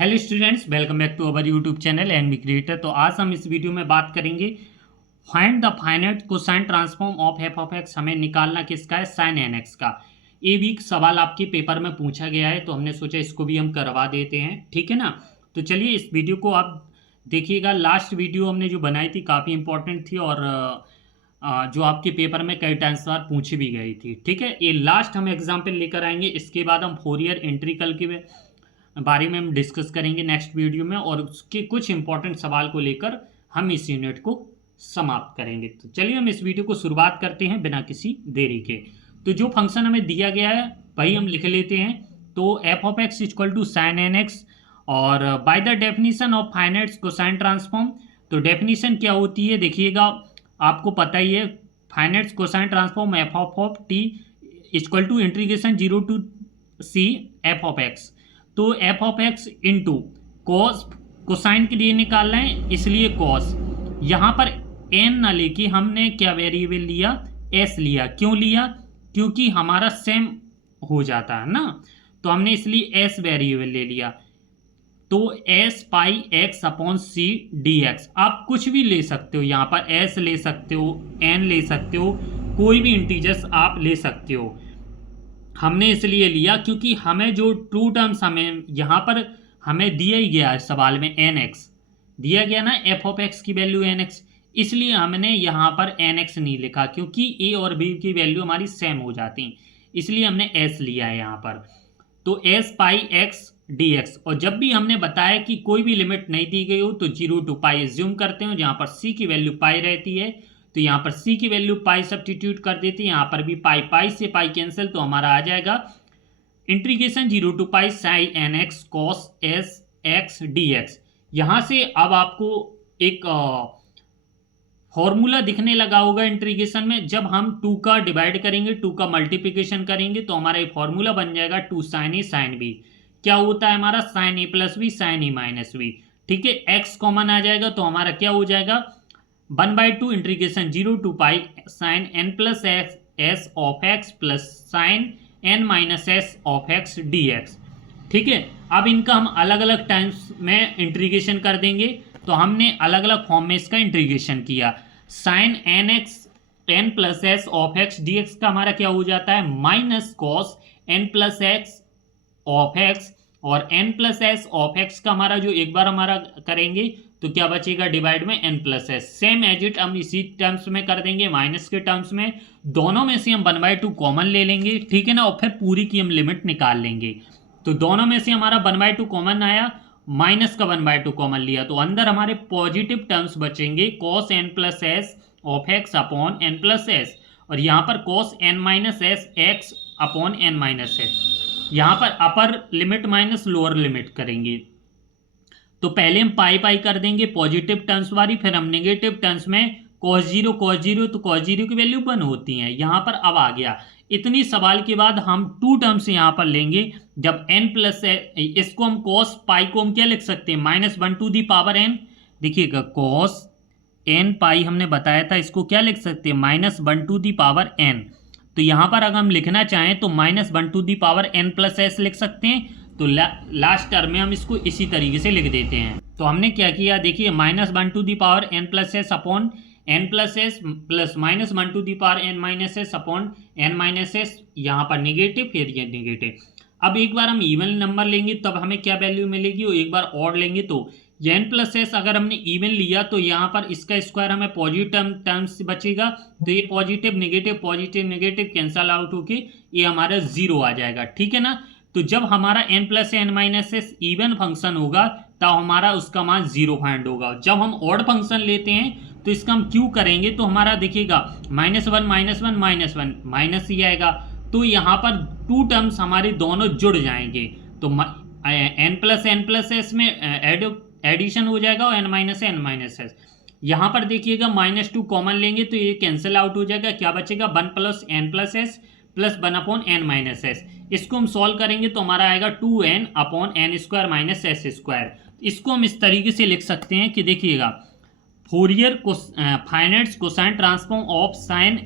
Hello students, welcome back to our YouTube channel NB creator. तो आज हम इस वीडियो में बात करेंगे find the finite cosine transform of f of x. हमें निकालना किसका है? साइन एन एक्स का। ये भी सवाल आपके पेपर में पूछा गया है, तो हमने सोचा इसको भी हम करवा देते हैं, ठीक है ना। तो चलिए इस वीडियो को आप देखिएगा। लास्ट वीडियो हमने जो बनाई थी काफ़ी इंपॉर्टेंट थी और जो आपके पेपर में कई टाइम्स बार पूछी भी गई थी, ठीक है। ये लास्ट हम एग्जाम्पल लेकर आएंगे। इसके बाद हम फोरियर इंट्रीकल के बारे में हम डिस्कस करेंगे नेक्स्ट वीडियो में, और उसके कुछ इंपॉर्टेंट सवाल को लेकर हम इस यूनिट को समाप्त करेंगे। तो चलिए हम इस वीडियो को शुरुआत करते हैं बिना किसी देरी के। तो जो फंक्शन हमें दिया गया है वही हम लिख लेते हैं। तो F of X equal to sine N X, और by the definition of finite cosine transform. तो डेफिनेशन क्या होती है देखिएगा, आपको पता ही है। Finite cosine transform F of T equal to integration 0 to C F of X. तो F of X into cos, cosine के लिए निकालना है इसलिए कॉस। यहाँ पर एन ना लेके हमने क्या वेरिएबल लिया? एस लिया। क्यों लिया? क्योंकि हमारा सेम हो जाता है ना, तो हमने इसलिए एस वेरिएबल ले लिया। तो S pi X upon C D X. आप कुछ भी ले सकते हो, यहाँ पर एस ले सकते हो, एन ले सकते हो, कोई भी इंटीजर्स आप ले सकते हो। हमने इसलिए लिया क्योंकि हमें जो ट्रू टर्म्स हमें यहाँ पर हमें दिया ही गया है सवाल में, एन एक्स दिया गया ना, एफ ऑफ एक्स की वैल्यू एन एक्स, इसलिए हमने यहाँ पर एन एक्स नहीं लिखा क्योंकि ए और बी की वैल्यू हमारी सेम हो जाती हैं, इसलिए हमने एस लिया है यहाँ पर। तो S pi x d x. और जब भी हमने बताया कि कोई भी लिमिट नहीं दी गई हो तो 0 टू पाई एज्यूम करते हो, जहाँ पर सी की वैल्यू पाई रहती है तो यहाँ पर सी की वैल्यू पाई सब्स्टिट्यूट कर देती है। यहाँ पर भी पाई, पाई से पाई कैंसिल, तो हमारा आ जाएगा integration 0 to pi sine N x cos s x d x. यहाँ से अब आपको एक फॉर्मूला दिखने लगा होगा इंटीग्रेशन में। जब हम 2 का डिवाइड करेंगे, 2 का मल्टीप्लिकेशन करेंगे तो हमारा ये फॉर्मूला बन जाएगा 2 साइन ए साइन बी। क्या होता है हमारा? साइन ए प्लस बी साइन ए माइनस बी, ठीक है। एक्स कॉमन आ जाएगा तो हमारा क्या हो जाएगा? 1/2 integration 0 to pi sine n plus x s of x plus sine n minus s of x d x, ठीक है। अब इनका हम अलग अलग टाइम्स में इंटीग्रेशन कर देंगे, तो हमने अलग अलग फॉर्म में इसका इंटीग्रेशन किया। Sine N x n plus s of x d x का हमारा क्या हो जाता है? Minus cos n plus x of x, और n plus s of x का हमारा जो एक बार हमारा करेंगे तो क्या बचेगा? डिवाइड में n plus s. Same as it हम इसी टर्म्स में कर देंगे, माइनस के टर्म्स में। दोनों में से हम 1/2 कॉमन ले लेंगे, ठीक है ना, और फिर पूरी की हम लिमिट निकाल लेंगे। तो दोनों में से हमारा 1/2 कॉमन आया, माइनस का 1/2 कॉमन लिया, तो अंदर हमारे पॉजिटिव टर्म्स बचेंगे cos n plus s of x upon n plus s, और यहाँ पर cos n minus s x upon n minus s. यहाँ पर upper limit minus lower limit करेंगे, तो पहले हम पाई पाई कर देंगे पॉजिटिव टर्म्स वाली, फिर हम नेगेटिव टर्म्स में cos 0 तो cos 0 की वैल्यू 1 होती है। यहाँ पर अब आ गया। इतनी सवाल के बाद हम 2 टर्म्स यहाँ पर लेंगे। जब n प्लस इसको हम cos पाई को हम क्या लिख सकते हैं? -1 टू दी पावर n। देखिएगा cos n पाई हमने बताया था, इसको क्या लिख सकते हैं? -1 टू दी पावर n। तो यहाँ पर अगर हम लिखना चाहें तो -1 to the power n plus s लिख सकते हैं। तो लास्ट टर्म में हम इसको इसी तरीके से लिख देते हैं। तो हमने क्या किया देखिए, -1 to the power n plus s upon n plus s plus -1 to the power n minus s upon n minus s. यहाँ पर निगेटिव, फिर ये निगेटिव। अब एक बार हम इवन नंबर लेंगे तब हमें क्या वैल्यू मिलेगी, और एक बार ऑड लेंगे तो ये n प्लस एस अगर हमने इवन लिया तो यहाँ पर इसका स्क्वायर हमें पॉजिटिव टर्म्स बचेगा, तो ये पॉजिटिव नेगेटिव कैंसल आउट होके ये हमारा 0 आ जाएगा, ठीक है ना। तो जब हमारा n plus n minus s even function होगा तब हमारा उसका मान 0 फाइंड होगा। जब हम ऑड फंक्शन लेते हैं तो इसका हम क्यों करेंगे, तो हमारा देखिएगा -1 माइनस ही आएगा, तो यहाँ पर 2 टर्म्स हमारे दोनों जुड़ जाएंगे। तो n प्लस एस में एडिशन हो जाएगा और n माइनस एस। यहाँ पर देखिएगा -2 कॉमन लेंगे तो ये कैंसिल आउट हो जाएगा। क्या बचेगा? 1 plus n plus s plus 1 upon n minus S. इसको हम सॉल्व करेंगे तो हमारा आएगा 2n upon n square minus S square. इसको हम इस तरीके से लिख सकते हैं कि देखिएगा, Fourier finite cosine transform of sine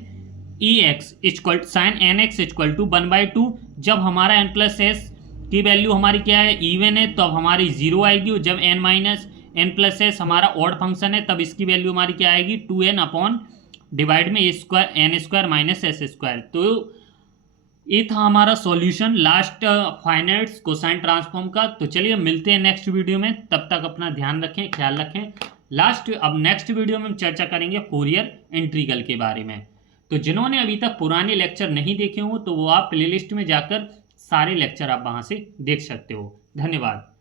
e x equal sine N x equal to 1/2। जब हमारा n प्लस एस की वैल्यू हमारी क्या है, इवन है, तो अब हमारी 0 आएगी। और जब n minus n plus s हमारा ऑड फंक्शन है तब इसकी वैल्यू हमारी क्या आएगी, 2n अपॉन डिवाइड में A square N square minus S square. तो ये था हमारा solution last finite cosine transform का। तो चलिए मिलते हैं नेक्स्ट वीडियो में, तब तक अपना ध्यान रखें, ख्याल रखें। अब नेक्स्ट वीडियो में हम चर्चा करेंगे फोरियर इंटीग्रल के बारे में। तो जिन्होंने अभी तक पुराने लेक्चर नहीं देखे हो तो वो आप प्लेलिस्ट में जाकर सारे लेक्चर आप वहां से देख सकते हो। धन्यवाद।